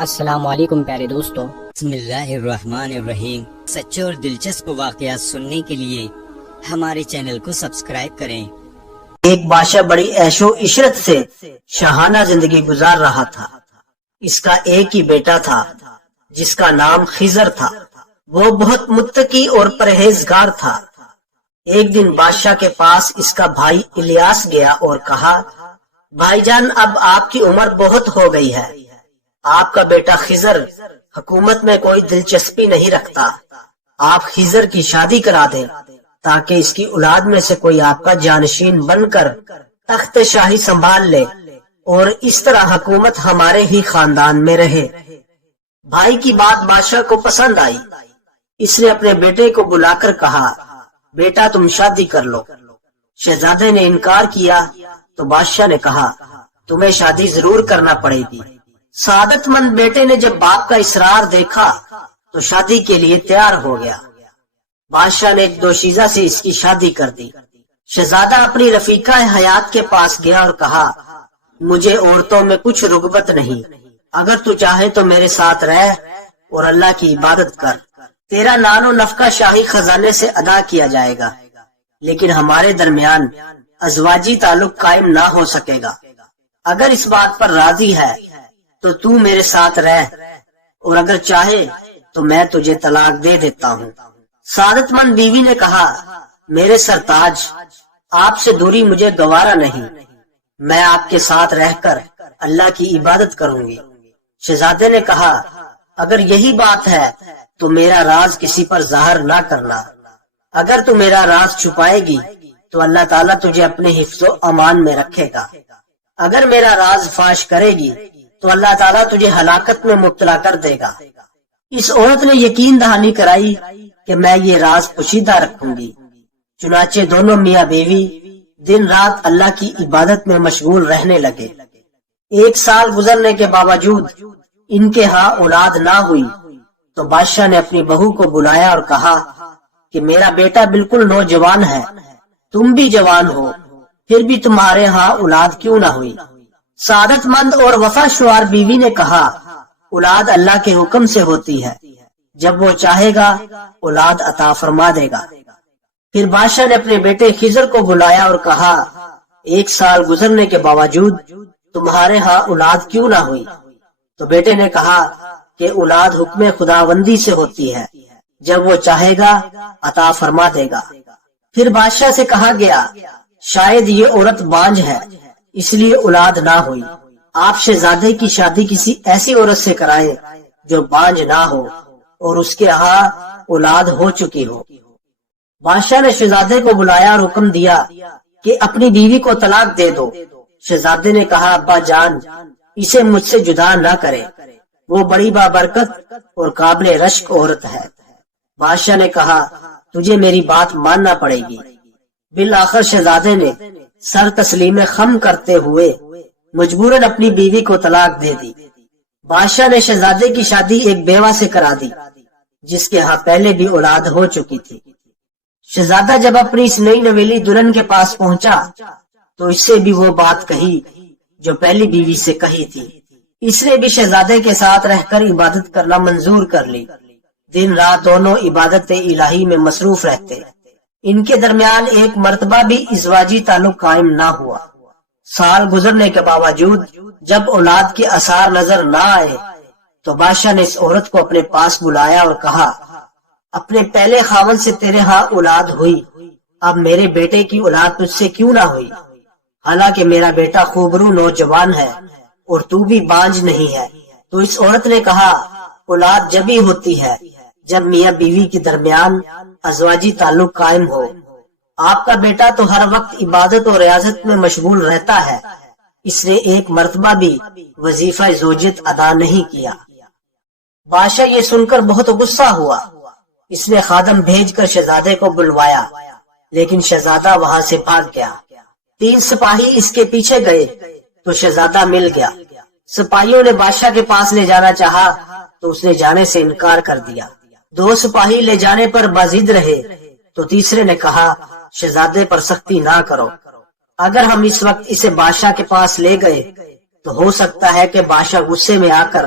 السلام علیکم پیارے دوستو، بسم اللہ الرحمن الرحیم۔ سچے اور دلچسپ واقعات سننے کے لیے ہمارے چینل کو سبسکرائب کریں۔ ایک بادشاہ بڑی عیش و عشرت سے شاہانہ زندگی گزار رہا تھا۔ اس کا ایک ہی بیٹا تھا جس کا نام خضر تھا۔ وہ بہت متقی اور پرہیزگار تھا۔ ایک دن بادشاہ کے پاس اس کا بھائی الیاس گیا اور کہا، بھائی جان، اب آپ کی عمر بہت ہو گئی ہے، آپ کا بیٹا خضر حکومت میں کوئی دلچسپی نہیں رکھتا، آپ خضر کی شادی کرا دیں تاکہ اس کی اولاد میں سے کوئی آپ کا جانشین بن کر تخت شاہی سنبھال لے اور اس طرح حکومت ہمارے ہی خاندان میں رہے۔ بھائی کی بات بادشاہ کو پسند آئی۔ اس نے اپنے بیٹے کو بلا کر کہا، بیٹا تم شادی کر لو۔ شہزادے نے انکار کیا تو بادشاہ نے کہا، تمہیں شادی ضرور کرنا پڑے گی۔ سعادت مند بیٹے نے جب باپ کا اصرار دیکھا تو شادی کے لیے تیار ہو گیا۔ بادشاہ نے ایک دوشیزہ سے اس کی شادی کر دی۔ شہزادہ اپنی رفیقہ حیات کے پاس گیا اور کہا، مجھے عورتوں میں کچھ رغبت نہیں، اگر تو چاہے تو میرے ساتھ رہ اور اللہ کی عبادت کر، تیرا نان و نفقہ شاہی خزانے سے ادا کیا جائے گا، لیکن ہمارے درمیان ازواجی تعلق قائم نہ ہو سکے گا۔ اگر اس بات پر راضی ہے تو میرے ساتھ رہ، اور اگر چاہے تو میں تجھے طلاق دے دیتا ہوں۔ سعادت مند بیوی نے کہا، میرے سرتاج، آپ سے دوری مجھے گوارا نہیں، میں آپ کے ساتھ رہ کر اللہ کی عبادت کروں گی۔ شہزادے نے کہا، اگر یہی بات ہے تو میرا راز کسی پر ظاہر نہ کرنا، اگر تو میرا راز چھپائے گی تو اللہ تعالیٰ تجھے اپنے حفظ و امان میں رکھے گا، اگر میرا راز فاش کرے گی تو اللہ تعالیٰ تجھے ہلاکت میں مبتلا کر دے گا۔ اس عورت نے یقین دہانی کرائی کہ میں یہ راز پوشیدہ رکھوں گی۔ چنانچہ دونوں میاں بیوی دن رات اللہ کی عبادت میں مشغول رہنے لگے۔ ایک سال گزرنے کے باوجود ان کے ہاں اولاد نہ ہوئی تو بادشاہ نے اپنی بہو کو بلایا اور کہا کہ میرا بیٹا بالکل نوجوان ہے، تم بھی جوان ہو، پھر بھی تمہارے ہاں اولاد کیوں نہ ہوئی؟ سعادت مند اور وفا شعار بیوی نے کہا، اولاد اللہ کے حکم سے ہوتی ہے، جب وہ چاہے گا اولاد عطا فرما دے گا۔ پھر بادشاہ نے اپنے بیٹے خضر کو بلایا اور کہا، ایک سال گزرنے کے باوجود تمہارے ہاں اولاد کیوں نہ ہوئی؟ تو بیٹے نے کہا کہ اولاد حکم خداوندی سے ہوتی ہے، جب وہ چاہے گا عطا فرما دے گا۔ پھر بادشاہ سے کہا گیا، شاید یہ عورت بانجھ ہے اس لیے اولاد نہ ہوئی، آپ شہزادے کی شادی کسی ایسی عورت سے کرائیں جو بانجھ نہ ہو اور اس کے ہاں اولاد ہو چکی ہو۔ بادشاہ نے شہزادے کو بلایا اور حکم دیا کہ اپنی بیوی کو طلاق دے دو۔ شہزادے نے کہا، ابا جان، اسے مجھ سے جدا نہ کرے، وہ بڑی بابرکت اور قابل رشک عورت ہے۔ بادشاہ نے کہا، تجھے میری بات ماننا پڑے گی۔ بالآخر شہزادے نے سر تسلیم خم کرتے ہوئے مجبوراً اپنی بیوی کو طلاق دے دی۔ بادشاہ نے شہزادے کی شادی ایک بیوہ سے کرا دی جس کے ہاں پہلے بھی اولاد ہو چکی تھی۔ شہزادہ جب اپنی اس نئی نویلی دلہن کے پاس پہنچا تو اس سے بھی وہ بات کہی جو پہلی بیوی سے کہی تھی۔ اس نے بھی شہزادے کے ساتھ رہ کر عبادت کرنا منظور کر لی۔ دن رات دونوں عبادت الہی میں مصروف رہتے۔ ان کے درمیان ایک مرتبہ بھی ازواجی تعلق قائم نہ ہوا۔ سال گزرنے کے باوجود جب اولاد کے آثار نظر نہ آئے تو بادشاہ نے اس عورت کو اپنے پاس بلایا اور کہا، اپنے پہلے خاوند سے تیرے ہاں اولاد ہوئی، اب میرے بیٹے کی اولاد تجھ سے کیوں نہ ہوئی؟ حالانکہ میرا بیٹا خوبرو نوجوان ہے اور تو بھی بانجھ نہیں ہے۔ تو اس عورت نے کہا، اولاد جب ہی ہوتی ہے جب میاں بیوی کے درمیان ازواجی تعلق قائم ہو۔ آپ کا بیٹا تو ہر وقت عبادت اور ریاضت میں مشغول رہتا ہے، اس نے ایک مرتبہ بھی وظیفہ زوجت ادا نہیں کیا۔ بادشاہ یہ سن کر بہت غصہ ہوا۔ اس نے خادم بھیج کر شہزادے کو بلوایا، لیکن شہزادہ وہاں سے بھاگ گیا۔ 3 سپاہی اس کے پیچھے گئے تو شہزادہ مل گیا۔ سپاہیوں نے بادشاہ کے پاس لے جانا چاہا تو اس نے جانے سے انکار کر دیا۔ 2 سپاہی لے جانے پر بازید رہے تو تیسرے نے کہا، شہزادے پر سختی نہ کرو، اگر ہم اس وقت اسے بادشاہ کے پاس لے گئے تو ہو سکتا ہے کہ بادشاہ غصے میں آ کر